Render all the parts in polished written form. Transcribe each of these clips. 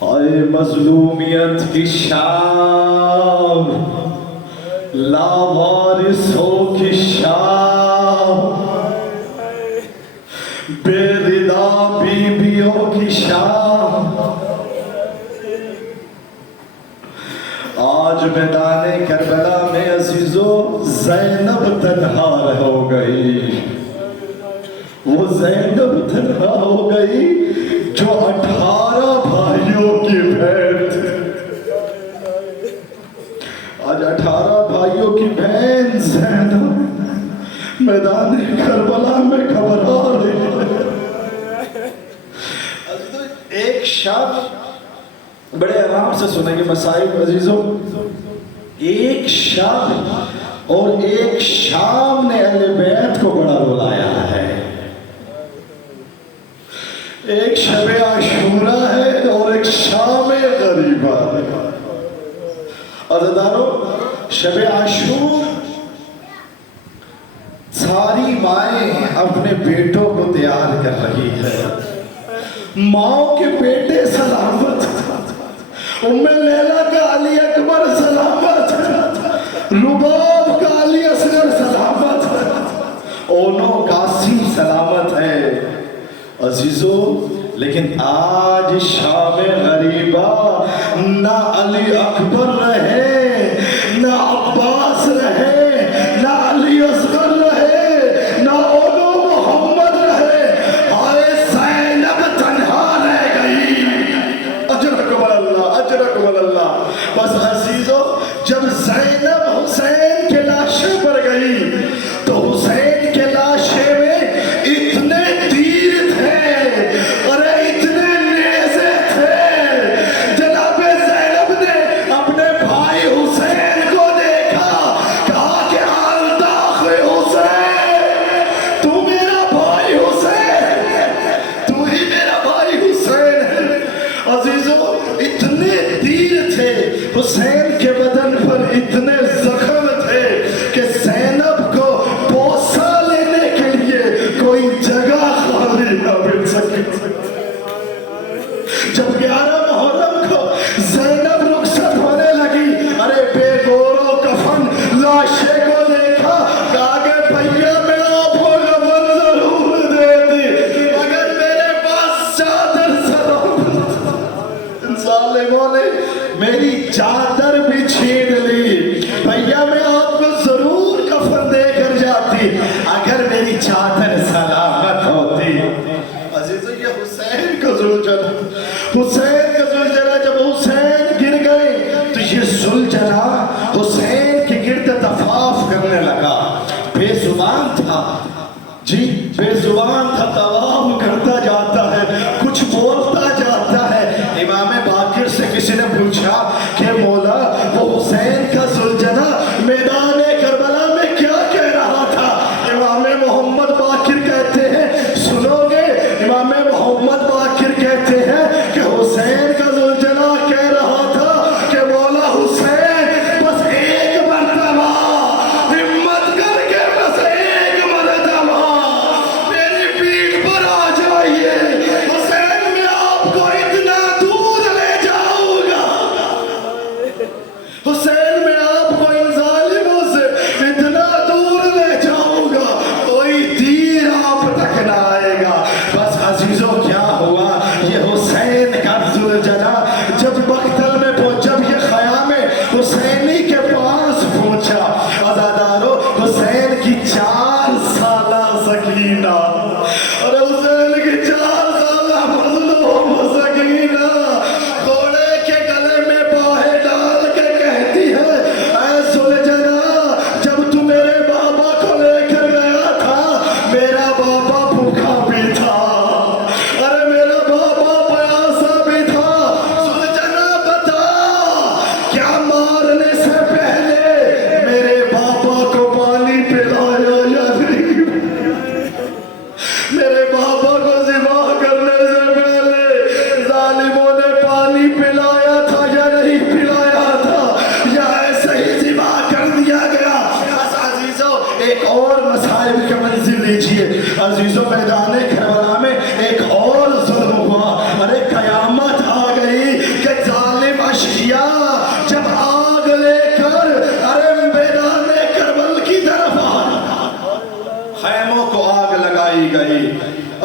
ہائے مظلومیت کی شام، لاوارثوں کی شام، بے ردا بیویوں کی شام، آج میدان کربلا میں عزیزو زینب تنہا ہو گئی، وہ زینب تنہا ہو گئی جو 18 بھائیوں کی بہن تھی۔ آج 18 بھائیوں کی بہن زینب میدان کربلا میں گھبرا رہی ہے۔ ایک شخص، بڑے آرام سے سنیں گے مسائل عزیزوں، ایک شب اور ایک شام نے اہل بیت کو بڑا رلایا ہے۔ ایک شب عاشورہ ہے اور ایک شام غریبہ ہے۔ عزیزانو، شب عاشور ساری مائیں اپنے بیٹوں کو تیار کر رہی ہے۔ ماں کے بیٹے سلامت، ام لیلہ کا علی اکبر سلامت، لباب کا علی اصغر سلامت، اونو قاسم سلامت ہے۔ عزیزو، لیکن آج شام غریبہ نہ علی اکبر رہے، نہ عباس رہے، نہ علی اصغر رہے، نہ اونو محمد رہے، آئے زینب تنہا رہ گئی۔ اجرکم اللہ، اجرکم اللہ۔ بس عزیزو، جب زینب حسین کے لاشے پر گئی تو حسین کے لاشے میں اتنے تیر تھے، ارے اتنے نیزے تھے، جناب زینب نے اپنے بھائی حسین کو دیکھا، کہا کہ الداخ حسین، تو میرا بھائی حسین، تو ہی میرا بھائی حسین ہے۔ عزیزو، اتنے تیر تھے حسین کے بدن پر، اتنے زخم تھے کہ زینب کو بوسہ لینے کے لیے کوئی جگہ خالی نہ مل سکی۔ جب 11 محرم کو زینب رخصت ہونے لگی، ارے بے گور و کفن لاشے کو دیکھا، کہا کہ بھیا میں آپ کو کفن ضرور دے دی مگر میرے پاس چادر سلامت۔ ان ظالموں نے میری چادر بھی چھین لی، بھیا میں آپ کو ضرور کفن دے کر جاتی اگر میری چادر سلامت ہوتی۔ عزیزو، یہ حسین کا زلجلہ، حسین کا زلجلہ، جب حسین گر گئے تو یہ زلجلہ حسین کے گرد طواف کرنے لگا۔ بے زبان تھا، جی بے زبان تھا، طواف کرتا جاتا ہے، کچھ بولتا جاتا ہے۔ امام باقر سے کسی نے پوچھا کہ مولا وہ حسین کا زلجلہ میدان کربلا میں کیا کہہ رہا تھا؟ امام محمد باقر کہتے ہیں، سنو گے؟ امام محمد باقر کہتے ہیں کہ حسین کا زلجلہ کہہ رہا تھا کہ مولا حسین بس ایک مرتبہ ہمت کر کے، بس ایک مرتبہ میری پیٹھ پر آ جائیے، حسین میں آپ کو اتنا دور لے جاؤں گا، حسین میں آپ کو ان ظالموں سے اتنا دور لے جاؤں گا، کوئی تیر آپ تک نہ آئے گا۔ بس عزیزو، کیا ہوا؟ یہ حسین کا زلجلہ جب مقتل میں پہنچا، جب یہ خیام حسینی کے پاس پہنچا، عزادارو، حسین کی 4 سالہ سکینہ، اور حسین کی 4 سالہ مظلوم سکینہ گھوڑے کے گلے میں باہیں ڈال کے کہتی ہے، اے زلجلہ، جب تو میرے بابا کو لے کر گیا تھا میرا بابا بھوکا بھی تھا، ارے میرا بابا پیاسا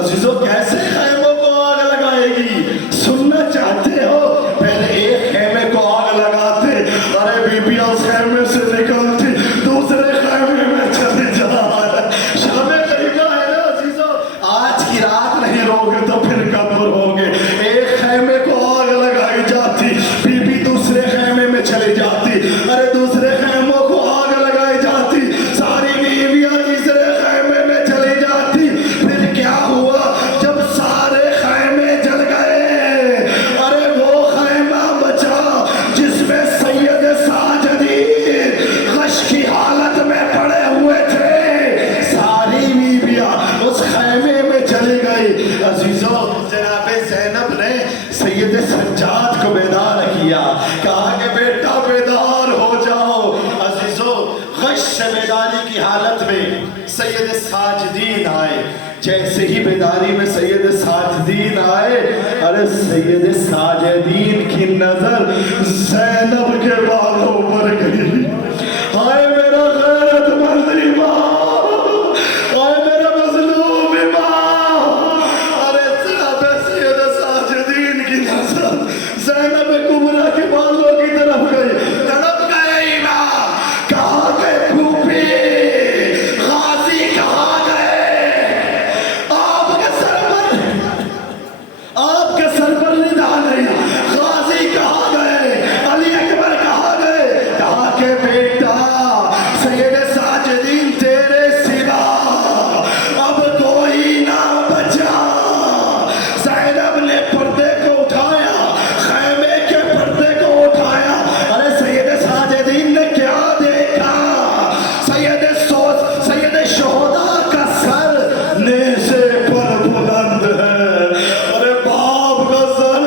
अजीजों कैसे खैमों को आग लगाएगी? सुनना चाहते हो? पहले एक खैमे को आग लगाते, अरे बीबियां उस खैमे से निकलती, दूसरे खैमे में चली जा। शामे करीबा है ना अजीजों, आज की रात नहीं रोगे तो फिर कब रोगे? एक खैमे को आग लगाई जाती, बीबी दूसरे खैमे में चली जाती, अरे दूसरे खैमों को आग लगाई जाती, सारी बीबियां तीसरे खैमे में चली जाती। फिर क्या हुआ जब सारे खैमे जल गए? अरे वो खैमा बचा जिसमें सैयद साजदीन गश की हालत में पड़े हुए थे। सारी बीबियां उस खैमे में चली गई। अजीजों, जनाब ज़ैनब ने सैयद सज्जाद को बेदार किया, कहा कि बेटा बेदार हो जाओ। अजीजों, गश से बेदारी की हालत में सैयद साजदीन आए। जैसे ही बेदारी में सैयद साजदीन आए, अरे सैयद साजदीन की नजर ज़ैनब के बालों पर गई। हाय मेरा गैरतमंद इमाम, हाय मेरा मज़लूम इमाम। अरे जनाब सैयद साजदीन की नजर ज़ैनब कुबरा के बालों की तरफ गई। तड़प गए इमाम, कहाँ गए फूफी, गाजी कहाँ गए? आपके सर पर निदा नहीं, गाजी कहाँ गए? अली अकबर कहाँ गए? कहा के बेटा सैयद साजदीन तेरे सिवा अब कोई ना बचा। ज़ैनब ने पर्दे को उठाया, खैमे के पर्दे को उठाया। अरे सैयद साजदीन ने क्या देखा? सैयद शोहदा का सर नेज़े पर बुलंद है। अरे बाप का सर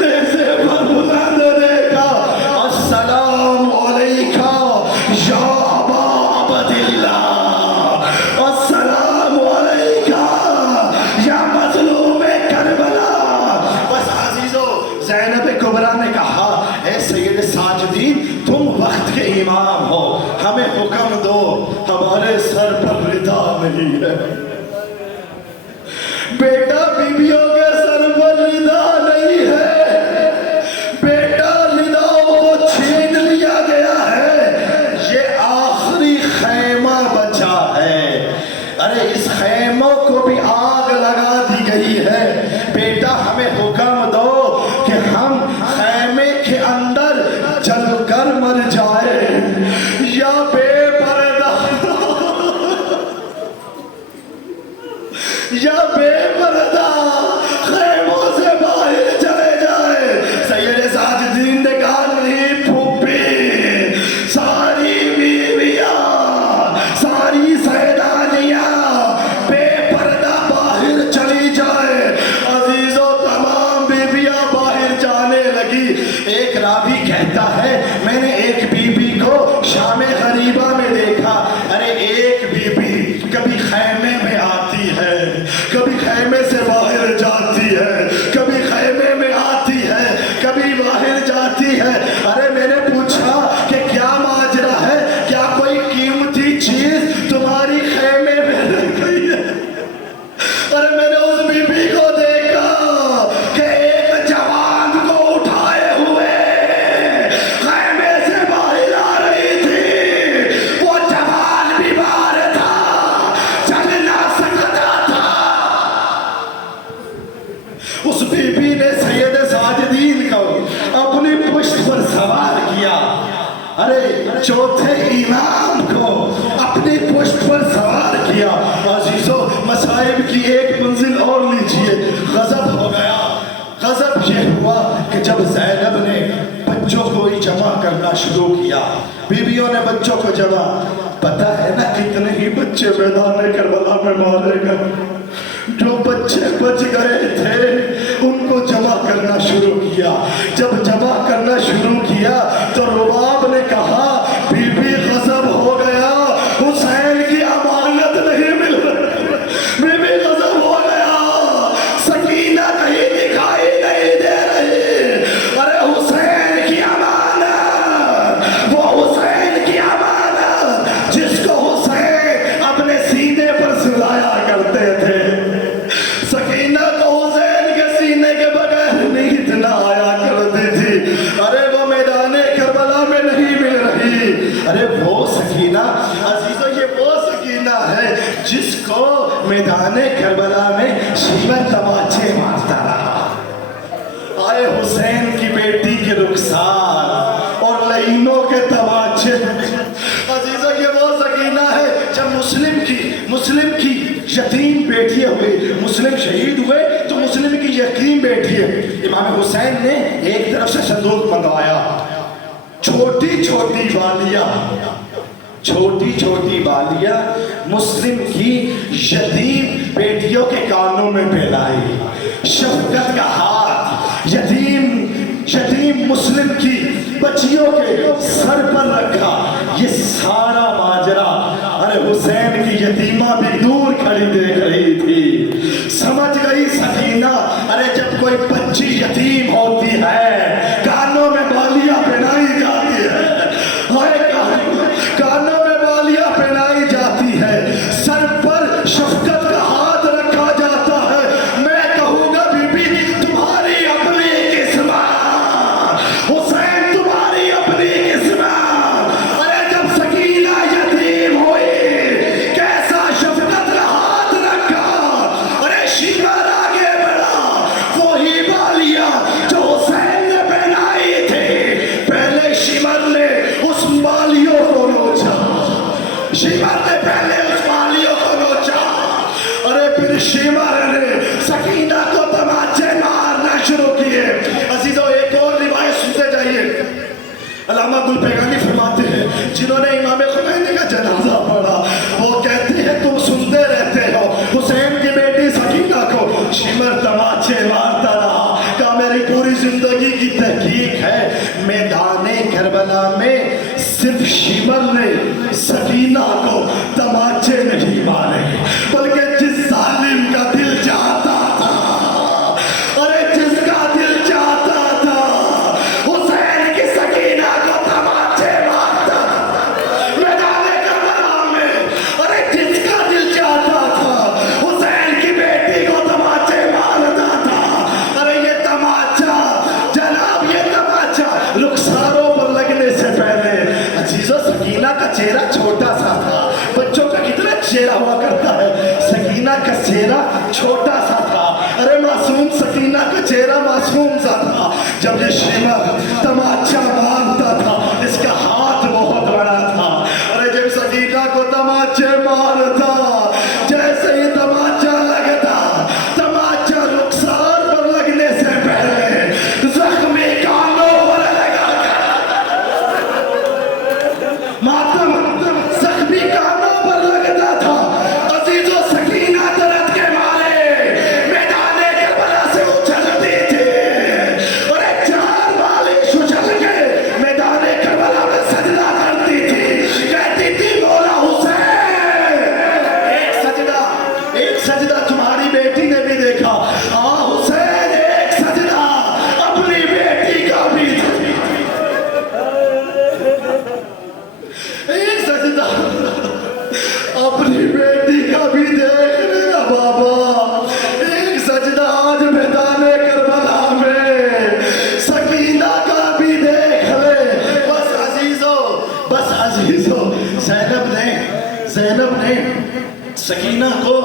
नेज़े पर बुलंद देखा। अस्सलाम अलैका या अबा अब्दिल्लाह, अस्सलाम अलैका या मज़लूम करबला। बस अजीजों, ज़ैनब कुबरा ने कहा, ए सैयद साजदीन, तुम वक्त के इमाम हो, हमें हुक्म दो, हमारे सर पर रिदा नहीं है। बेटा बीबियों के सर पर रिदा नहीं है, बेटा रिदाओं को छीन लिया गया है, ये आखिरी खैमा बचा है। अरे इस खैमों को भी आग लगा दी गई है। बेटा हमें हुक्म दो कि हम खैमे के अंदर जलकर मर जाए या बेपर्दा या बेपर्दा खैमों से बाहर चले जाए। सैयद साजदीन ने कहा, नहीं फूफी, सारी बीवियां, सारी सैदानियां बेपर्दा बाहर चली जाए। अजीजों, तमाम बीवियां बाहर जाने लगी। एक रावी कहता है, मैंने एक बीबी को शामे गरीबा में देखा। अरे एक बीबी कभी खैमे में आती है, कभी खैमे से बाहर जाती है, कभी खैमे में आती है, कभी बाहर जाती है। अरे मैंने पूछा कि क्या माजरा है, क्या कोई कीमती चीज तुम्हारी खैमे में रह गई है? अरे मैंने उस बीबी को देखा कि एक जवान को उठाए हुए खैमे से बाहर आ रही थी। वो जवान बीमार था, चल ना सकता था। उस बीबी ने सैयद साजदीन को अपनी पुष्ट पर सवार किया। अरे चौथे इमाम को अपनी पुष्ट पर सवार किया। अजीजों, मसाइब की एक मंजिल और लीजिए। गजब हो गया। गजब ये हुआ कि जब ज़ैनब ने बच्चों को ही जमा करना शुरू किया, बीवियों ने बच्चों को जमा, पता है ना कितने ही बच्चे मैदान करबला में मारे गए। जो बच्चे बच गए थे उनको जमा करना शुरू किया। जब जमा करना शुरू किया तो रुबाब ने कहा, बीबी गजब हो गया, हुसैन की अमानत नहीं मिल रही। बीबी गजब हो गया, सकीना कहीं दिखाई नहीं दे रही। अरे हुसैन की अमानत, वो हुसैन की अमानत जिसको हुसैन अपने सीने पर सुलाया करते थे। रुखसार और लईनों के तमाचे। अजीजों, ये वो सकीना है जब मुस्लिम की यतीम बेटियां हुई, मुस्लिम शहीद हुए तो मुस्लिम की यतीम बेटी है। इमाम हुसैन ने एक तरफ से संदूक मंगवाया, छोटी छोटी बालियां मुस्लिम की यतीम बेटियों के कानों में फैलाई, शफकत का हाथ यतीम मुस्लिम की बच्चियों के सर पर रखा। ये सारा माजरा, अरे हुसैन की यतीमा भी दूर खड़ी देख रही थी। समझ गई सकीना, अरे जब कोई बच्ची यतीम होती है कानों में बालियां पहनाई जाती है, कानों में बालियां पहनाई जाती है, सर पर शफकत का हाथ रखा जाता है। मैं कहूंगा बीबी तुम्हारी अपनी किस्मत, हुसैन तुम्हारी अपनी किस्मत। अरे जब सकीना यतीम हुई कैसा शफकत का हाथ रखा, अरे शिमर आगे बढ़ा, वही बालियां जो हुसैन ने पहनाई थी। पहले शिमर ने उस बालियों को नोचा, शिमर ने पहले उस बालियों को नोचा, अरे फिर शिमर ने सकीना को तमाचे मारना शुरू किए। अजीजों, एक और रिवायत सुनते जाइए। अल्लामा अब्दुल पैगानी फरमाते हैं, जिन्होंने इमाम खुमैनी का जनाजा पढ़ा, वो कहते हैं तुम सुनते रहते हो हुसैन की बेटी सकीना को शिमर तमाचे मारता रहा। क्या मेरी पूरी जिंदगी की तहकीक है, मैदाने करबला में सिर्फ शिमर ने सकीना को तमाचे नहीं मारे, बल्कि जिस जालिम का दिल चाहता था, अरे जिसका दिल चाहता था हुसैन की सकीना को तमाचे मारता था मैदाने करबला में। अरे जिसका दिल चाहता था हुसैन की बेटी को तमाचे मारता था। अरे ये तमाचा जनाब, ये तमाचा रुखसारों पर लगने से पहले, अजीजों, सकीना का चेहरा छोटा सा था। बच्चों का कितना चेहरा हुआ करता है, सकीना का चेहरा छोटा सा था। अरे मासूम सकीना का चेहरा मासूम सा था। जब ये शिमर तमाचा मारता था इसका हाथ बहुत बड़ा था। अरे जब सकीना को तमाचे मारता, जैसे ही तमाचा लगता, तमाचा रुखसार पर लगने से पहले जख्मी कानों पर लगा, मातम जख्मी कानों पर लगता था। अजीजों, सकीना दर्द के मारे मैदाने करबला से उछलती थी। और एक चार बालिश उछल के मैदाने करबला में सजदा करती थी, कहती थी मौला हुसैन, एक सजदा तुम्हारी बेटी ने भी देखा। हाँ हुसैन, एक सजदा अपनी बेटी का भी, एक सजदा अपनी बेटी का भी देख लेना बाबा। एक सजदा आज मैदाने करबला में सकीना का भी देख ले। बस अजीजों, ज़ैनब ने सकीना को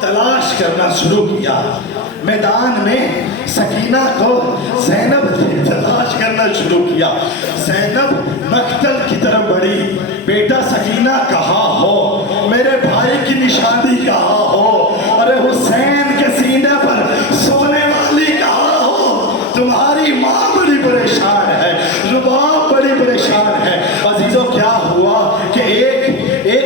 तलाश करना शुरू किया। मैदान में सकीना को ज़ैनब ने तलाश करना शुरू किया। ज़ैनब मक्तल की तरफ बढ़ी, बेटा सकीना कहाँ हो, मेरे भाई की निशानी कहाँ हो, अरे हुसैन के सीने पर सोने वाली कहाँ हो। तुम्हारी माँ बड़ी परेशान है, रुबाब बड़ी परेशान है। अजीजों, क्या हुआ कि एक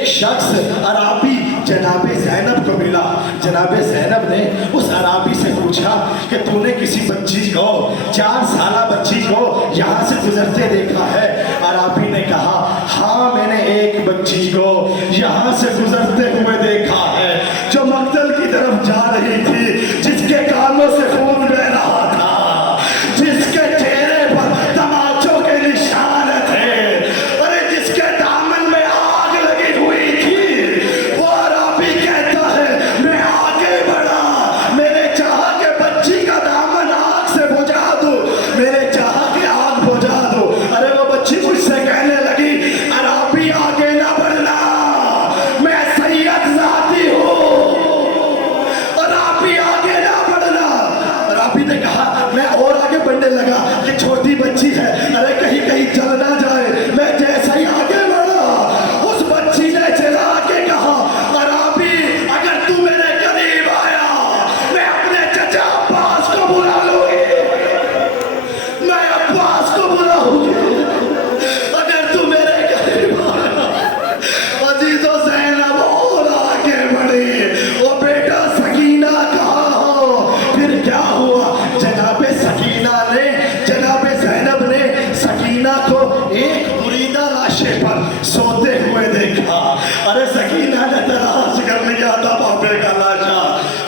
शख्स अराबी जनाबे ज़ैनब को मिला। जनाबे ज़ैनब ने उस अराबी से पूछा कि तूने किसी बच्ची को, 4 साला बच्ची को यहाँ से गुजरते देखा है? अराबी ने कहा, हाँ मैंने एक बच्ची को यहाँ से गुजरते हुए देखा है, जो मक्तल की तरफ जा रही थी, जिसके कानों से खून बह रहा था, जिसके चेहरे पर तमाचों के निशान थे, अरे जिसके दामन में आग लगी हुई थी। वो अराबी कहता है, मैं आगे बढ़ा, मेरे चाह के बच्ची का दामन आग से बुझा दो, मेरे चाह के आग बुझा दो। अरे वो बच्ची मुझसे कहने लगी, अराबी आगे ना बढ़ना, मैं सैयद ज़ाती हूँ, अराबी आगे ना बढ़ना। अराबी ने कहा, मैं और आगे बढ़ने लगा कि छोटी बच्ची है। سکینہ نے جناب زینب نے سکینہ کو ایک مریدہ لاشے پر سوتے ہوئے دیکھا. ارے سکینہ نے تلاش کر لیا تھا بابے کا لاشا,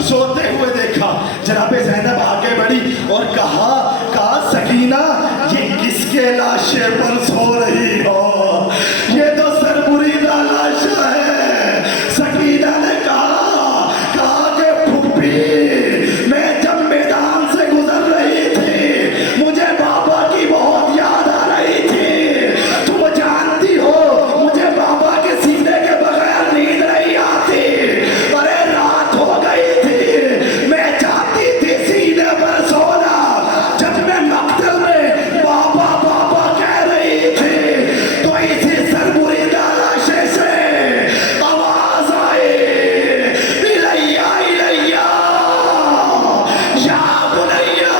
سوتے ہوئے دیکھا. جناب زینب آگے بڑھی اور کہا سکینہ یہ کس کے لاشے پر سو رہی ہو؟ یہ تو سربریدہ لاشا ہے. سکینہ نے کہا کہ پھوپھی میں جب میدان سے گزر رہی تھی مجھے بابا کی بہت یاد آ رہی تھی. تم جانتی ہو مجھے بابا کے سینے کے بغیر نیند نہیں آتی. ارے رات ہو گئی تھی, میں چاہتی تھی سینے پر سونا. جب میں مقتل میں بابا بابا کہہ رہی تھی تو اسی سربریدہ لاشے سے آواز آئی, الیہ الیہ یا بنیا,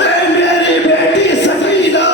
اے میری بیٹی سکینہ.